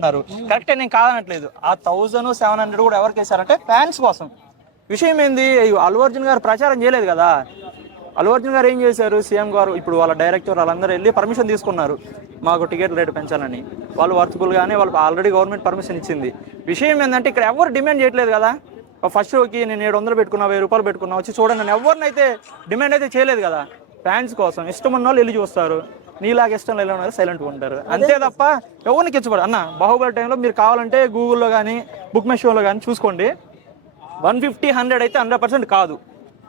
ఉన్నారు. కరెక్టే, నేను కాదనట్లేదు. ఆ 1700 కూడా ఎవరికి వేశారంటే ఫ్యాన్స్ కోసం. విషయం ఏంది, అల్లు అర్జున్ గారు ప్రచారం చేయలేదు కదా. అల్లు అర్జున్ గారు ఏం చేశారు, సీఎం గారు ఇప్పుడు వాళ్ళ డైరెక్టర్ వాళ్ళందరూ వెళ్ళి పర్మిషన్ తీసుకున్నారు మాకు టికెట్ రేటు పెంచాలని. వాళ్ళు వర్తబుల్గానే వాళ్ళకి ఆల్రెడీ గవర్నమెంట్ పర్మిషన్ ఇచ్చింది. విషయం ఏంటంటే ఇక్కడ ఎవరు డిమాండ్ చేయట్లేదు కదా. ఫస్ట్ షోకి నేను 700 పెట్టుకున్నా, 1000 రూపాయలు పెట్టుకున్నా, వచ్చి చూడండి నేను ఎవరినైతే డిమాండ్ అయితే చేయలేదు కదా. ఫ్యాన్స్ కోసం ఇష్టం ఉన్న వాళ్ళు వెళ్ళి చూస్తారు, నీలాగా ఇష్టం లేని వాళ్ళు సైలెంట్గా ఉంటారు, అంతే తప్ప ఎవరిని కిచ్చబడు. అన్న బాహుబలి టైంలో మీరు కావాలంటే గూగుల్లో కానీ బుక్ మై షోలో కానీ చూసుకోండి, 150, 100 అయితే 100% కాదు.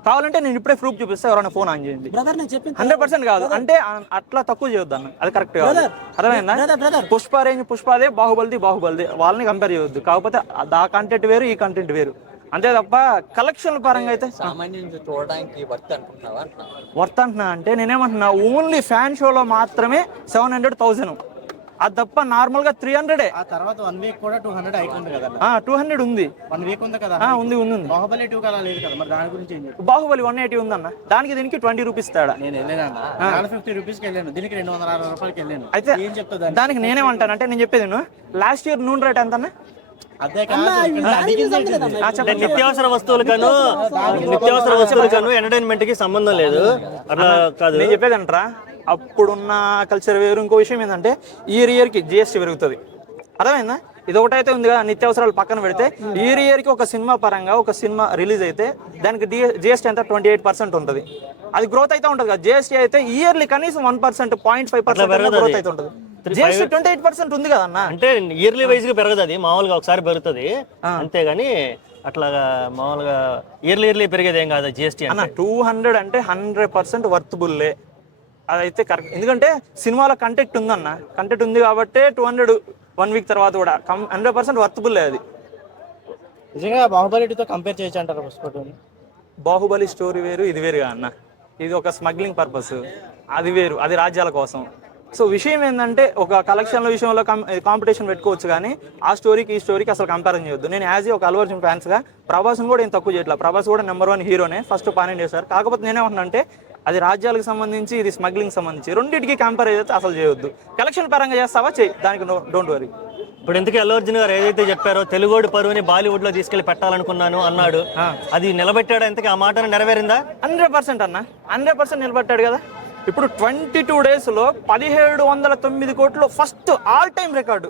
కావాలంటే నేను ఇప్పుడే ప్రూఫ్ చూపిస్తే ఎవరైనా ఫోన్ ఆన్ చేయండి. 100% కాదు అంటే అట్లా తక్కువ చేయొద్దు అన్న, అది కరెక్ట్ కాదు. అర్థమైందా? పుష్ప రేంజ్ పుష్పదే, బాహుబలిది వాళ్ళని కంపేర్ చేయొద్దు. కాకపోతే ఆ కంటెంట్ వేరు, ఈ కంటెంట్ వేరు, అంతే తప్ప కలెక్షన్ పరంగా అయితే చూడడానికి వర్త్ అంటున్నా. అంటే నేనేమంటున్నా, ఓన్లీ ఫ్యాన్ షోలో మాత్రమే 700, 1000. అది తప్ప నార్మల్ గా 300. ఆ తర్వాత 1 వీక్ కూడా 200 అయిపోయింది కదా. 200 ఉంది, 1 వీక్ ఉంది కదా. ఉంది. బాహుబలి 2 అలా లేదు కదా, మరి దాని గురించి ఏం చెప్పి. బాహుబలి 180 ఉందన్న, దానికి దీనికి 20 రూపీస్ తేడా. నేను వెళ్ళాను 50 రూపీస్కి వెళ్ళాను, దీనికి 260 రూపాయలకి వెళ్ళాను. అయితే ఏం చెప్తా దానికి నేనేమంటాను అంటే, నేను చెప్పేది లాస్ట్ ఇయర్ నూనె రేట్ ఎంత అన్న? నిత్యావసర వస్తువులకను ఎంటర్టైన్మెంట్ కి సంబంధం లేదు. అట్లా కాదు నేను చెప్పేది అంటారా, అప్పుడున్న కల్చర్ వేరు. ఇంకో విషయం ఏంటంటే ఇయర్కి జిఎస్టీ పెరుగుతుంది, అర్థమైందా? ఇది ఒకటైతే ఉంది కదా, నిత్యావసరాలు పక్కన పెడితే ఇయర్కి ఒక సినిమా పరంగా ఒక సినిమా రిలీజ్ అయితే దానికి జిఎస్టీ అంతా 28% ఉంటుంది. అది గ్రోత్ అయితే ఉంటుంది కదా. జిఎస్టీ అయితే ఇయర్లీ కనీసం 1%, 0.5% గ్రోత్ అయితే ఉంటుంది. జిఎస్టీ 28% ఉంది కదా అన్న. అంటే ఇయర్లీ వైజ్ గా పెరగదు, అది మామూలుగా ఒకసారి పెరుగుతుంది అంతేగాని అట్లాగా మామూలుగా ఇయర్లీ పెరిగేది ఏం కాదు జిఎస్టీ అన్న. 200 అంటే 100% వర్తబుల్లే, అదైతే కరెక్ట్. ఎందుకంటే సినిమాలో కంటెంట్ ఉందన్న, కంటెంట్ ఉంది కాబట్టి 200 1 వీక్ తర్వాత కూడా 100% వర్తబుల్లే. అది నిజంగా బాహుబలి 2తో కంపేర్ చేయొచ్చు అంటారు పుష్ప 2ని? బాహుబలి స్టోరీ వేరు, ఇది వేరుగా అన్న. ఇది ఒక స్మగ్లింగ్ పర్పస్, అది వేరు, అది రాజ్యాల కోసం. సో విషయం ఏంటంటే, ఒక కలెక్షన్ల విషయంలో కాంపిటీషన్ పెట్టుకోవచ్చు, కానీ ఆ స్టోరీకి ఈ స్టోరీకి అసలు కంపేర్ చేయొద్దు. నేను యాజ్ ఒక అల్లు అర్జున్ ఫ్యాన్స్గా ప్రభాస్ని కూడా ఏం తక్కువ చేయట్లేదు. ప్రభాస్ కూడా నెంబర్ 1 హీరోనే, ఫస్ట్ పాన్ చేశారు. కాకపోతే నేనేమంటున్నా అంటే, అది రాజ్యాలకు సంబంధించి, ఇది స్మగ్లింగ్ సంబంధించి, రెండింటికి కంపేర్ అయితే అసలు చేయొద్దు. కలెక్షన్ పరంగా చేస్తావా చేయి, దానికి డోంట్ వరీ. ఇప్పుడు ఇంతకీ అల్లు అర్జున్ గారు ఏదైతే చెప్పారో తెలుగోడి పరువుని బాలీవుడ్ లో తీసుకెళ్లి పెట్టాలనుకున్నాను అన్నాడు, అది నిలబెట్టాడు. ఇంతకీ ఆ మాట నెరవేరిందా? 100% అన్న, 100% నిలబెట్టాడు కదా. ఇప్పుడు 22 డేస్లో 1709 కోట్లు, first all time record.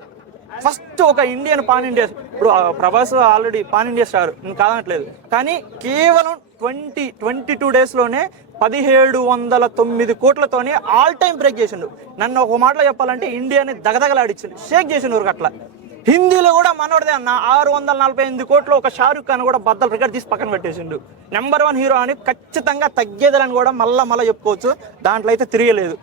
First ఒక ఇండియన్ పాన్ ఇండియా. ఇప్పుడు Prabhas already pan India star, నేను కాదనట్లేదు, కానీ కేవలం 22 డేస్లోనే 1709 కోట్లతోనే ఆల్ టైమ్ బ్రేక్ చేసిండు. నన్ను ఒక మాటలో చెప్పాలంటే ఇండియాని దగదగలాడించిండు, షేక్ చేసిండు అట్లా. హిందీలో కూడా మనోడిదే అన్న, 648 కోట్లు. ఒక షారుఖ్ ఖాన్ కూడా బద్దలు రికార్డ్ తీసి పక్కన పెట్టేసిండు. నెంబర్ 1 హీరో అని ఖచ్చితంగా తగ్గేదని కూడా మళ్ళా చెప్పుకోవచ్చు, దాంట్లో అయితే తిరగలేదు.